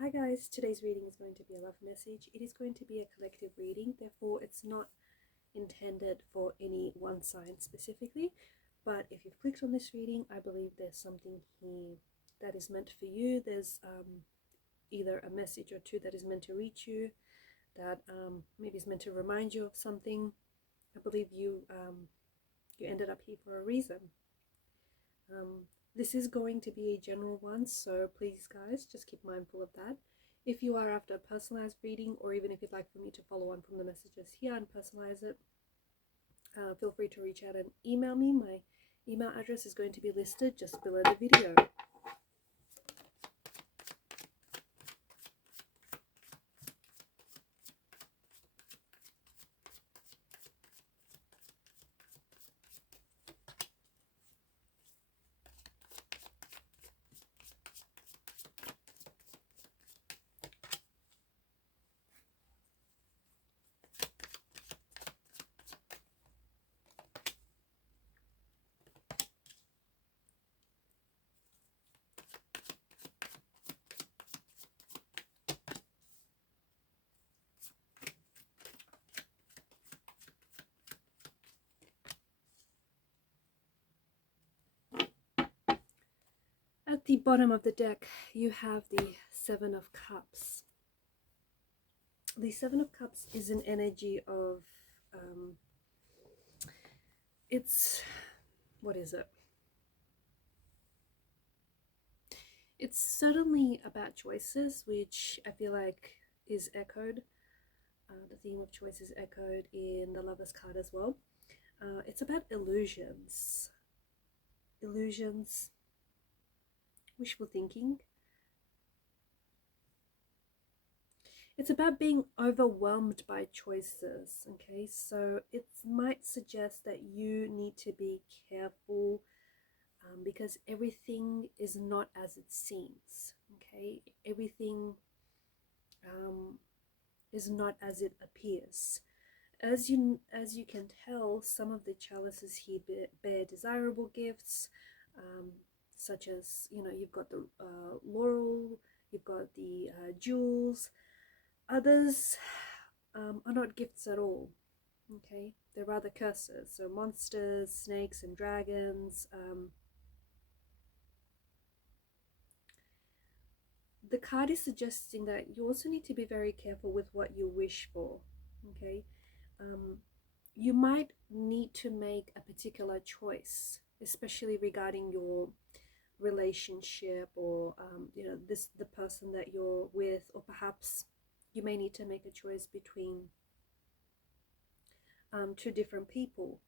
Hi guys, today's reading is going to be a love message. It is going to be a collective reading, therefore it's not intended for any one sign specifically. But if you've clicked on this reading, I believe there's something here that is meant for you. There's either a message or two that is meant to reach you, that maybe is meant to remind you of something. I believe you ended up here for a reason. This is going to be a general one, so please guys, just keep mindful of that. If you are after a personalized reading, or even if you'd like for me to follow on from the messages here and personalize it, feel free to reach out and email me. My email address is going to be listed just below the video. At the bottom of the deck, you have the Seven of Cups. The Seven of Cups is an energy of, what is it? It's certainly about choices, which I feel like is echoed. The theme of choice is echoed in the Lover's card as well. It's about illusions. Illusions, wishful thinking. It's about being overwhelmed by choices, okay? So it might suggest that you need to be careful because everything is not as it seems, okay? Everything is not as it appears. As you can tell, some of the chalices here bear desirable gifts, such as, you've got the laurel, you've got the jewels. Others are not gifts at all, okay? They're rather curses, so monsters, snakes and dragons. The card is suggesting that you also need to be very careful with what you wish for, okay? You might need to make a particular choice, especially regarding your relationship, or the person that you're with, or perhaps you may need to make a choice between two different people.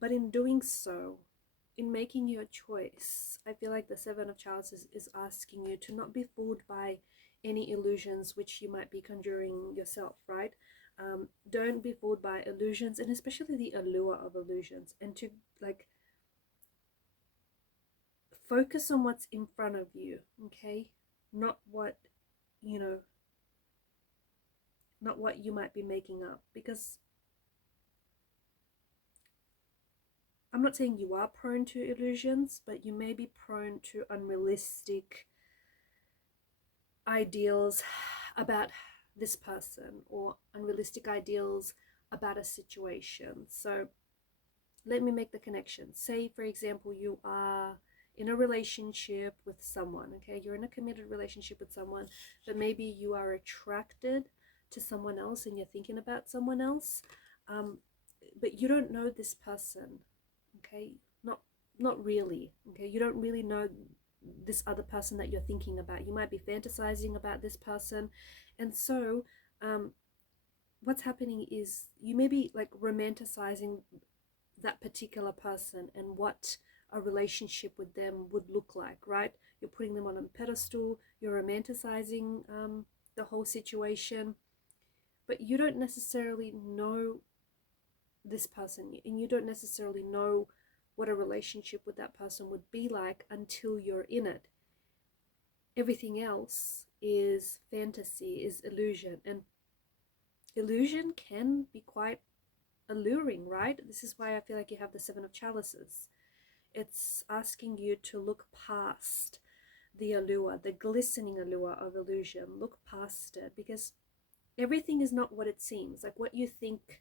But in doing so, in making your choice, I feel like the Seven of Chalices is asking you to not be fooled by any illusions which you might be conjuring yourself, right? Don't be fooled by illusions, and especially the allure of illusions, and to focus on what's in front of you, okay? Not what not what you might be making up, because I'm not saying you are prone to illusions, but you may be prone to unrealistic ideals about this person, or unrealistic ideals about a situation. So let me make the connection. Say, for example, you are in a relationship with someone, okay? You're in a committed relationship with someone, but maybe you are attracted to someone else and you're thinking about someone else, but you don't know this person, okay? Not really, okay? You don't really know this other person that you're thinking about. You might be fantasizing about this person, and so what's happening is you may be like romanticizing that particular person and what a relationship with them would look like, right? You're putting them on a pedestal, you're romanticizing the whole situation, but you don't necessarily know this person, and you don't necessarily know what a relationship with that person would be like until you're in it. Everything else is fantasy, is illusion, and illusion can be quite alluring, right? This is why I feel like you have the Seven of Chalices. It's asking you to look past the allure, the glistening allure of illusion. Look past it, because everything is not what it seems. Like what you think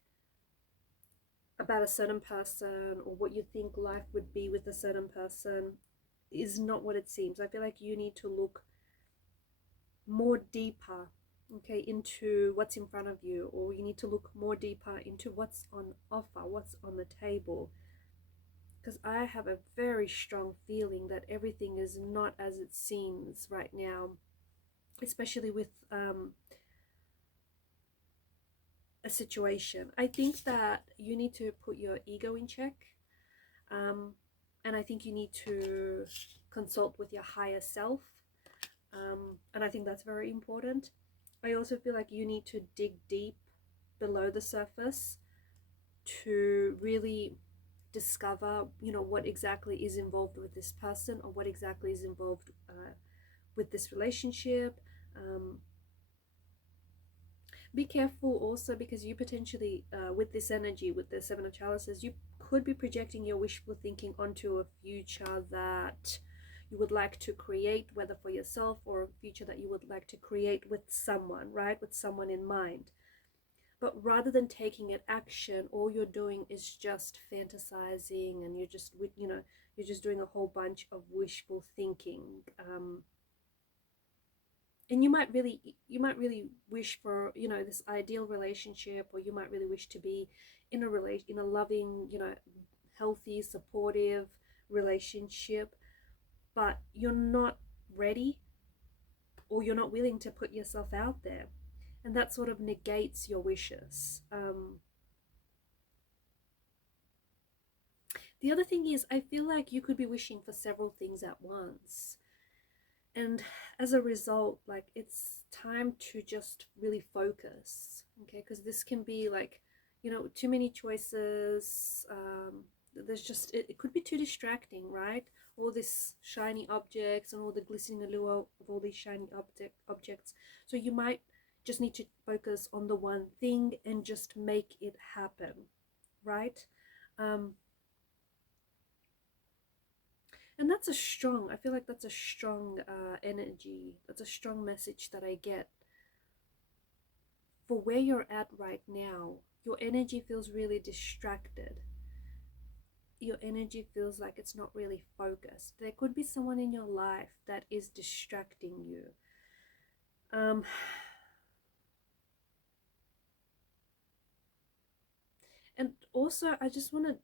about a certain person, or what you think life would be with a certain person, is not what it seems. I feel like you need to look more deeper, okay, into what's in front of you, or you need to look more deeper into what's on offer, what's on the table. Because I have a very strong feeling that everything is not as it seems right now, especially with a situation. I think that you need to put your ego in check, and I think you need to consult with your higher self, and I think that's very important. I also feel like you need to dig deep below the surface to really discover, what exactly is involved with this person, or what exactly is involved with this relationship. Be careful also, because you potentially, with this energy, with the Seven of Chalices, you could be projecting your wishful thinking onto a future that you would like to create, whether for yourself or a future that you would like to create with someone, right? With someone in mind. But rather than taking it action, all you're doing is just fantasizing, and you're just, you're just doing a whole bunch of wishful thinking. And you might really wish for, this ideal relationship, or you might really wish to be in a loving, healthy, supportive relationship, but you're not ready, or you're not willing to put yourself out there, and that sort of negates your wishes. The other thing is, I feel like you could be wishing for several things at once, and as a result, like, it's time to just really focus, okay? Because this can be like, too many choices. There's just, it could be too distracting, right? All this shiny objects and all the glistening allure of all these shiny objects. So you might just need to focus on the one thing and just make it happen, right? And that's I feel like that's a strong energy. That's a strong message that I get. For where you're at right now, your energy feels really distracted. Your energy feels like it's not really focused. There could be someone in your life that is distracting you. And also, I just want to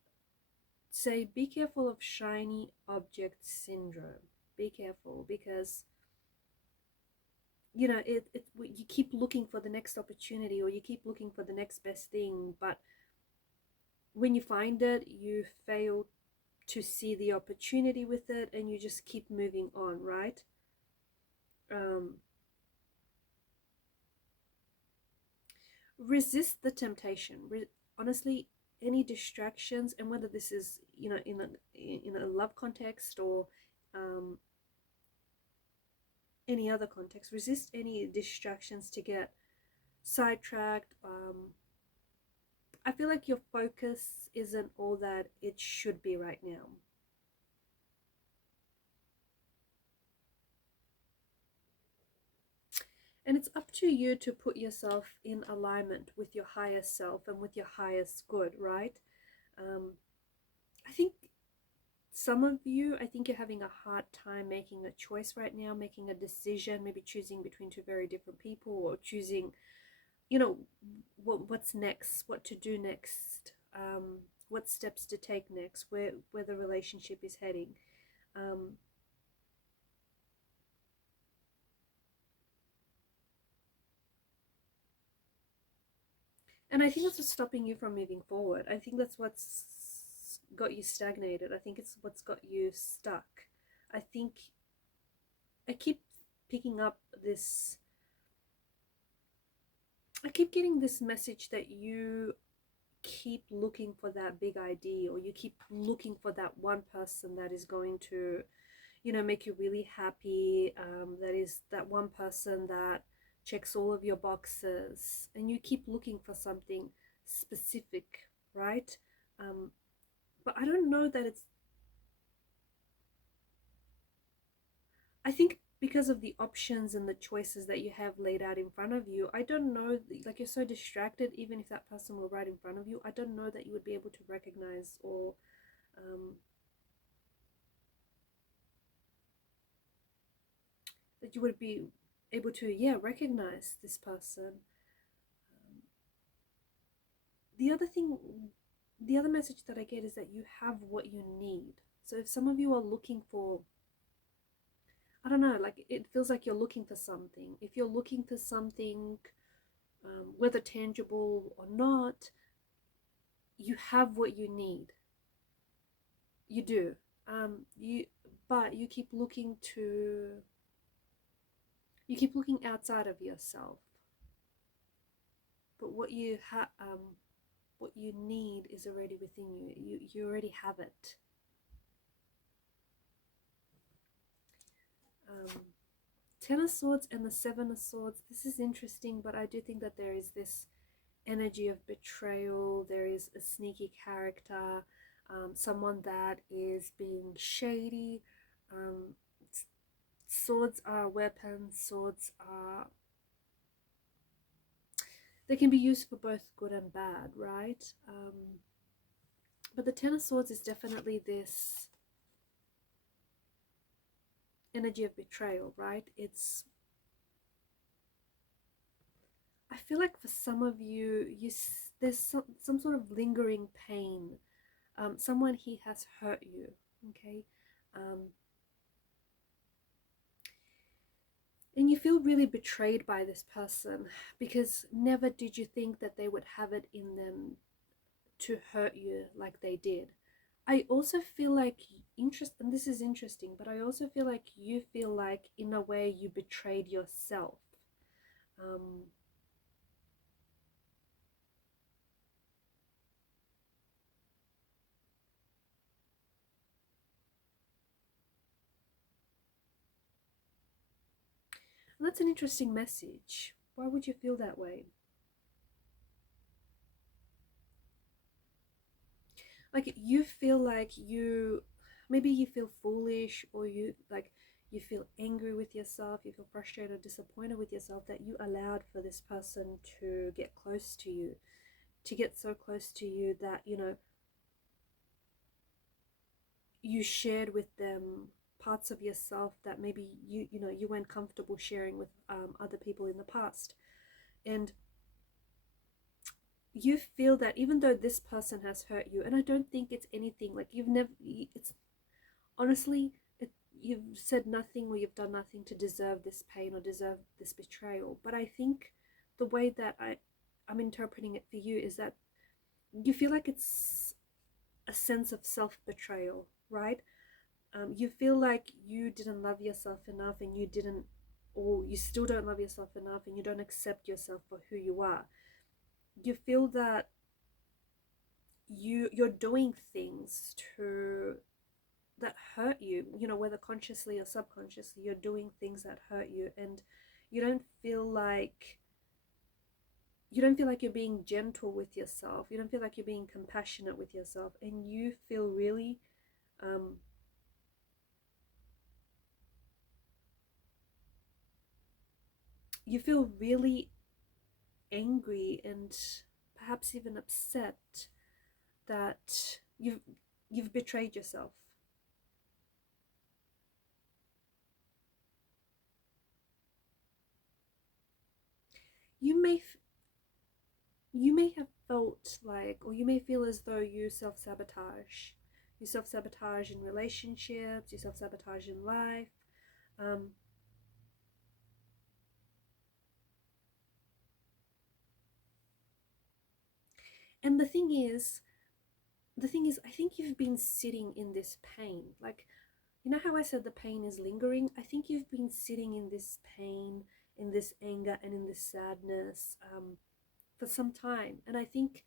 say, be careful of shiny object syndrome. Be careful, because you keep looking for the next opportunity, or you keep looking for the next best thing, but when you find it, you fail to see the opportunity with it, and you just keep moving on, right? Resist the temptation. Honestly, any distractions, and whether this is, in a love context, or any other context, resist any distractions to get sidetracked. I feel like your focus isn't all that it should be right now. And it's up to you to put yourself in alignment with your higher self and with your highest good, right? I think some of you, I think you're having a hard time making a choice right now, making a decision, maybe choosing between two very different people, or choosing, what's next, what to do next, what steps to take next, where the relationship is heading. And I think that's what's stopping you from moving forward. I think that's what's got you stagnated. I think it's what's got you stuck. I think I keep picking up this, I keep getting this message that you keep looking for that big idea, or you keep looking for that one person that is going to, make you really happy. That is that one person that checks all of your boxes, and you keep looking for something specific, right? But I don't know that I think because of the options and the choices that you have laid out in front of you, I don't know, like you're so distracted, even if that person were right in front of you, I don't know that you would be able to recognize or that you would be able to, yeah, recognize this person. The other thing, the other message that I get is that you have what you need. So if some of you are looking for, I don't know, like it feels like you're looking for something. If you're looking for something, whether tangible or not, you have what you need. You do. But you keep looking outside of yourself. But what what you need is already within you. You already have it. Ten of Swords and the Seven of Swords. This is interesting, but I do think that there is this energy of betrayal. There is a sneaky character, someone that is being shady. Swords are weapons. Swords are, they can be used for both good and bad, right? But the Ten of Swords is definitely this energy of betrayal, right? I feel like for some of you, there's some sort of lingering pain. Someone here has hurt you, okay? And you feel really betrayed by this person because never did you think that they would have it in them to hurt you like they did. I also feel like, and this is interesting, but I also feel like you feel like in a way you betrayed yourself. And that's an interesting message. Why would you feel that way? Like you feel like maybe you feel foolish, or you feel angry with yourself, you feel frustrated or disappointed with yourself that you allowed for this person to get close to you, to get so close to you that, you shared with them parts of yourself that maybe you weren't comfortable sharing with other people in the past. And you feel that even though this person has hurt you, and I don't think it's anything like it's honestly, you've said nothing or you've done nothing to deserve this pain or deserve this betrayal. But I think the way that I'm interpreting it for you is that you feel like it's a sense of self-betrayal, right? You feel like you didn't love yourself enough, and or you still don't love yourself enough, and you don't accept yourself for who you are. You feel that you're doing things that hurt you, whether consciously or subconsciously, you're doing things that hurt you, and you don't feel like you're being gentle with yourself. You don't feel like you're being compassionate with yourself, and you feel really angry and perhaps even upset that you've betrayed yourself. You may have felt like, or you may feel as though you self-sabotage. You self-sabotage in relationships, you self-sabotage in life. And the thing is, I think you've been sitting in this pain. Like, you know how I said the pain is lingering? I think you've been sitting in this pain, in this anger, and in this sadness for some time. And I think,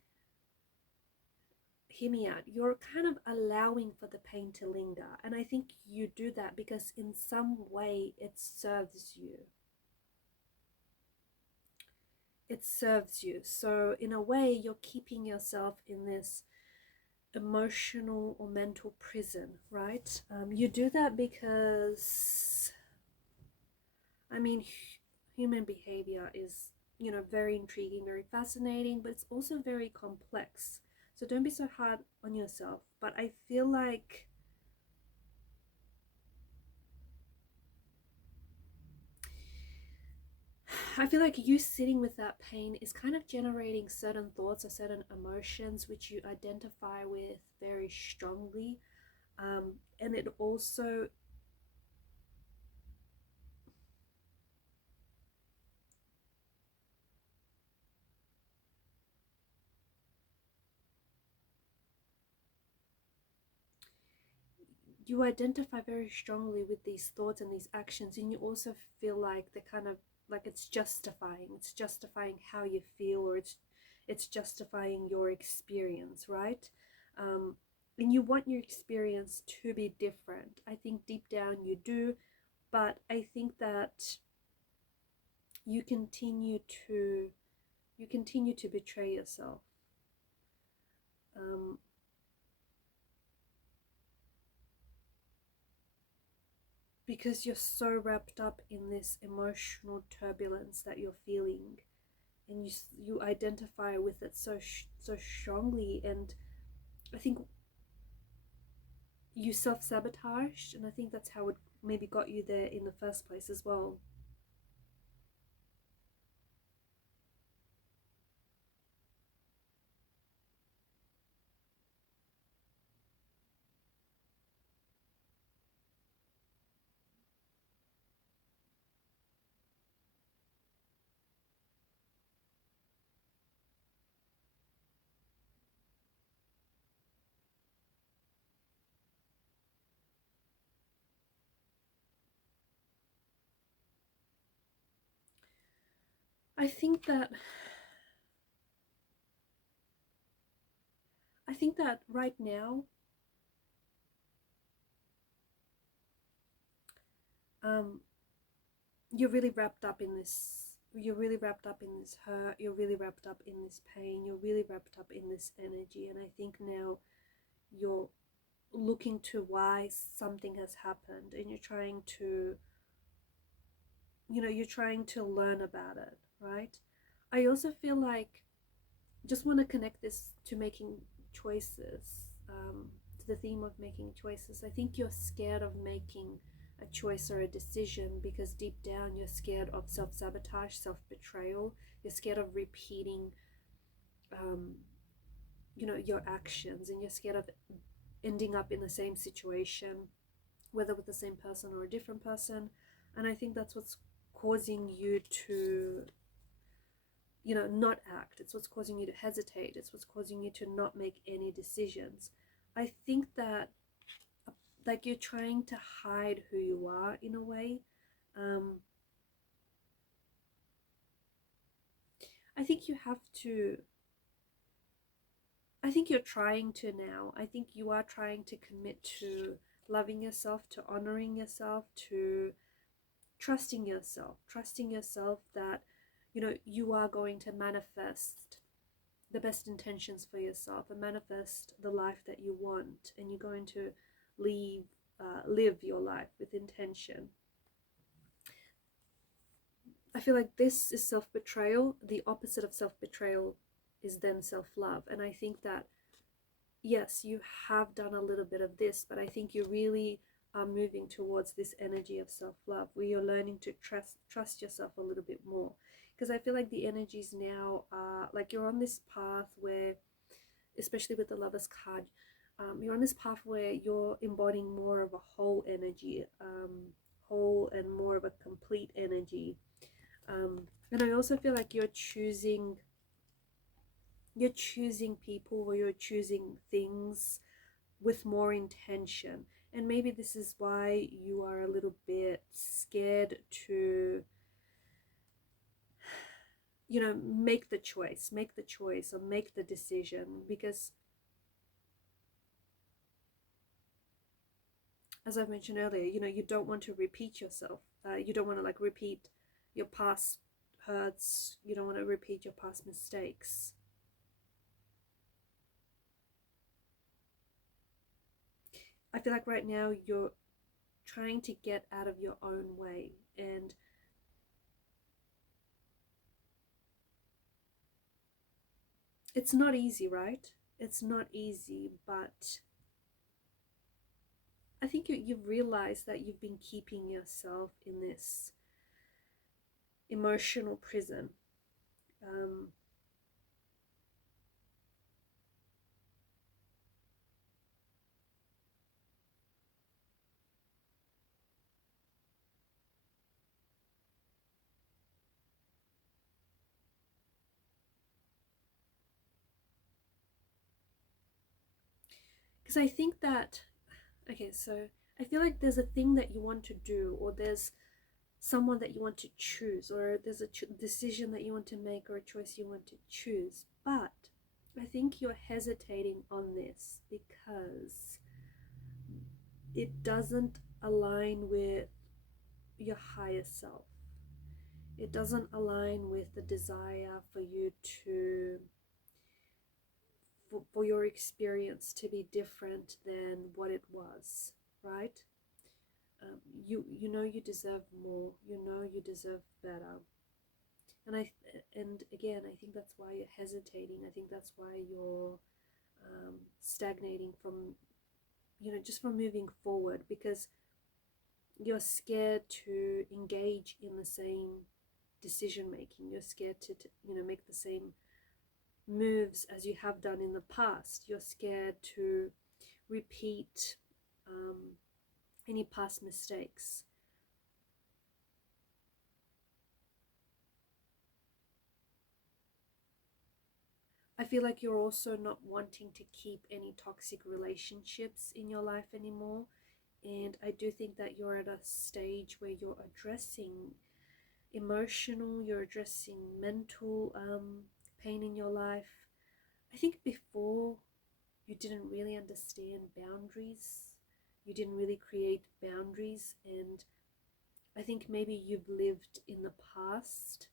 hear me out, you're kind of allowing for the pain to linger. And I think you do that because in some way it serves you. It serves you. So in a way, you're keeping yourself in this emotional or mental prison, right? You do that because I mean, human behavior is, you know, very intriguing, very fascinating, but it's also very complex. So don't be so hard on yourself. But I feel like you sitting with that pain is kind of generating certain thoughts or certain emotions which you identify with very strongly. And it also, you identify very strongly with these thoughts and these actions, and you also feel like they're kind of like it's justifying how you feel, or it's justifying your experience, right? um, and you want your experience to be different. I think deep down you do, but I think that you continue to betray yourself, um, because you're so wrapped up in this emotional turbulence that you're feeling, and you identify with it so strongly. And I think you self-sabotaged, and I think that's how it maybe got you there in the first place as well. I think that right now, um, you're really wrapped up in this. You're really wrapped up in this hurt. You're really wrapped up in this pain. You're really wrapped up in this energy. And I think now you're looking to why something has happened, and you're trying to, you're trying to learn about it, right? I also feel like, just want to connect this to making choices, to the theme of making choices. I think you're scared of making a choice or a decision because deep down you're scared of self-sabotage, self-betrayal. You're scared of repeating, um, your actions, and you're scared of ending up in the same situation, whether with the same person or a different person. And I think that's what's causing you to, not act. It's what's causing you to hesitate. It's what's causing you to not make any decisions. I think that, like, you're trying to hide who you are in a way. um, I think you have to, I think you're trying to now. I think you are trying to commit to loving yourself, to honoring yourself, to trusting yourself that, you are going to manifest the best intentions for yourself and manifest the life that you want, and you're going to leave live your life with intention. I feel like this is self-betrayal. The opposite of self-betrayal is then self-love. And I think that, yes, you have done a little bit of this, but I think you really are moving towards this energy of self-love, where you're learning to trust yourself a little bit more. Because I feel like the energies now are like, you're on this path where, especially with the Lover's card, you're on this path where you're embodying more of a whole energy, whole and more of a complete energy. And I also feel like you're choosing people, or you're choosing things with more intention. And maybe this is why you are a little bit scared to, make the choice or make the decision, because, as I've mentioned earlier, you don't want to repeat yourself. You don't want to, like, repeat your past hurts. You don't want to repeat your past mistakes. I feel like right now you're trying to get out of your own way, and it's not easy, right? It's not easy, but I think you've realized that you've been keeping yourself in this emotional prison. Because I think that, okay, so I feel like there's a thing that you want to do, or there's someone that you want to choose, or there's a decision that you want to make, or a choice you want to choose. But I think you're hesitating on this because it doesn't align with your higher self. It doesn't align with the desire for you to, for your experience to be different than what it was, right? You know you deserve more. You know you deserve better. And again, I think that's why you're hesitating. I think that's why you're stagnating from, just from moving forward, because you're scared to engage in the same decision making. You're scared to make the same moves as you have done in the past. You're scared to repeat any past mistakes. I feel like you're also not wanting to keep any toxic relationships in your life anymore. And I do think that you're at a stage where you're addressing emotional, you're addressing mental pain in your life. I think before you didn't really understand boundaries. You didn't really create boundaries. And I think maybe you've lived in the past,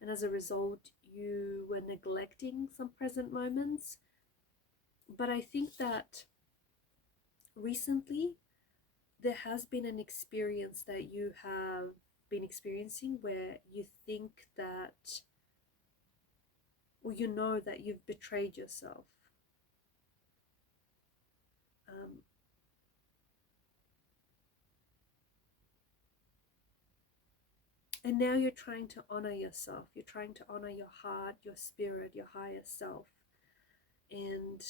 and as a result you were neglecting some present moments. But I think that recently there has been an experience that you have been experiencing where you think that, or you know that you've betrayed yourself. And now you're trying to honor yourself. You're trying to honor your heart, your spirit, your higher self. And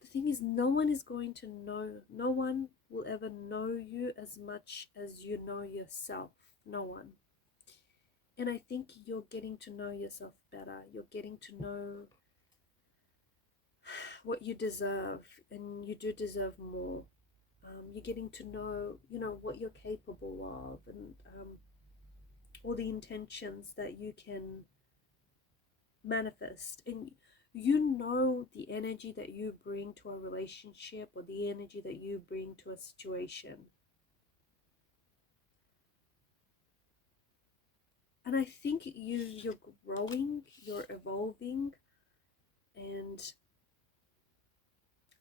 the thing is, no one is going to know, no one will ever know you as much as you know yourself. No one. And I think you're getting to know yourself better. You're getting to know what you deserve, and you do deserve more. You're getting to know, what you're capable of, and all the intentions that you can manifest. And you know the energy that you bring to a relationship, or the energy that you bring to a situation. And I think you're growing, you're evolving, and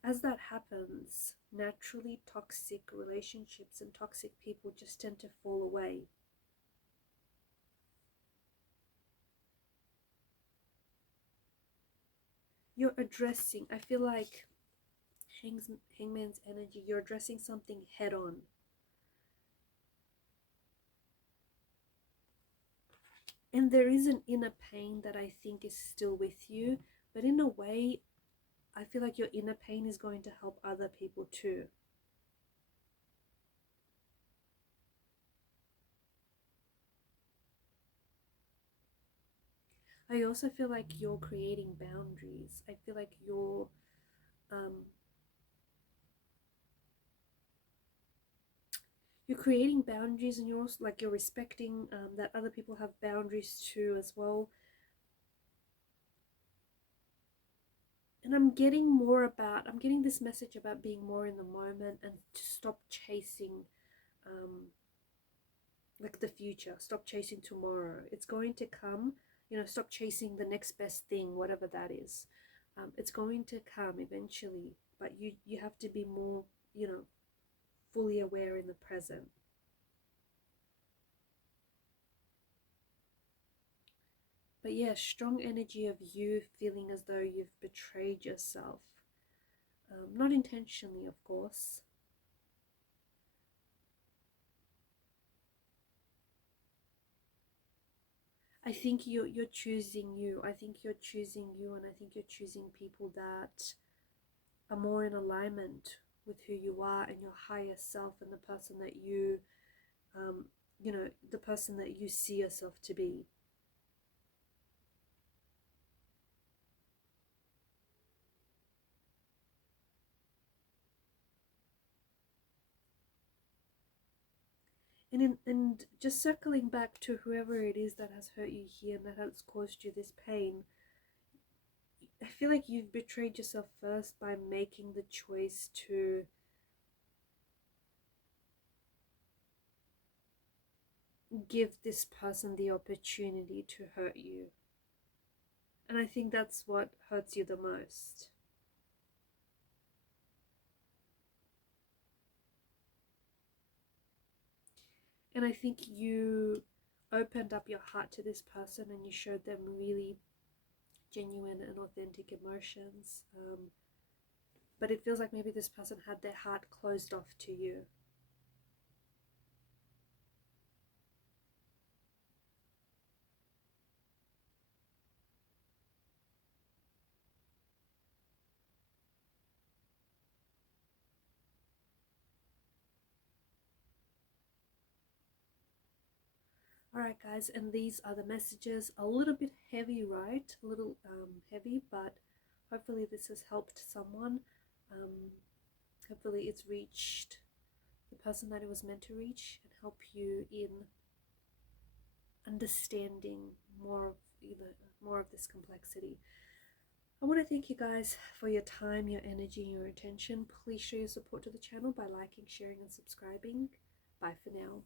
as that happens, naturally toxic relationships and toxic people just tend to fall away. You're addressing, I feel like Hangman's energy, you're addressing something head on. And there is an inner pain that I think is still with you, but in a way, I feel like your inner pain is going to help other people too. I also feel like you're creating boundaries. I feel like you're creating boundaries, and you're also like you're respecting that other people have boundaries too as well. And I'm getting this message about being more in the moment, and to stop chasing like the future. Stop chasing tomorrow. It's going to come. Stop chasing the next best thing, whatever that is. It's going to come eventually, but you have to be more, fully aware in the present. But yeah, strong energy of you feeling as though you've betrayed yourself. Not intentionally, of course. I think you're choosing you. I think you're choosing you, and I think you're choosing people that are more in alignment with who you are and your higher self, and the person that you know, the person that you see yourself to be. And just circling back to whoever it is that has hurt you here and that has caused you this pain, I feel like you've betrayed yourself first by making the choice to give this person the opportunity to hurt you. And I think that's what hurts you the most. And I think you opened up your heart to this person and you showed them really genuine and authentic emotions. But it feels like maybe this person had their heart closed off to you. Alright guys, and these are the messages. A little bit heavy, right? A little heavy, but hopefully this has helped someone. Hopefully it's reached the person that it was meant to reach and help you in understanding more of this complexity. I want to thank you guys for your time, your energy, your attention. Please show your support to the channel by liking, sharing, and subscribing. Bye for now.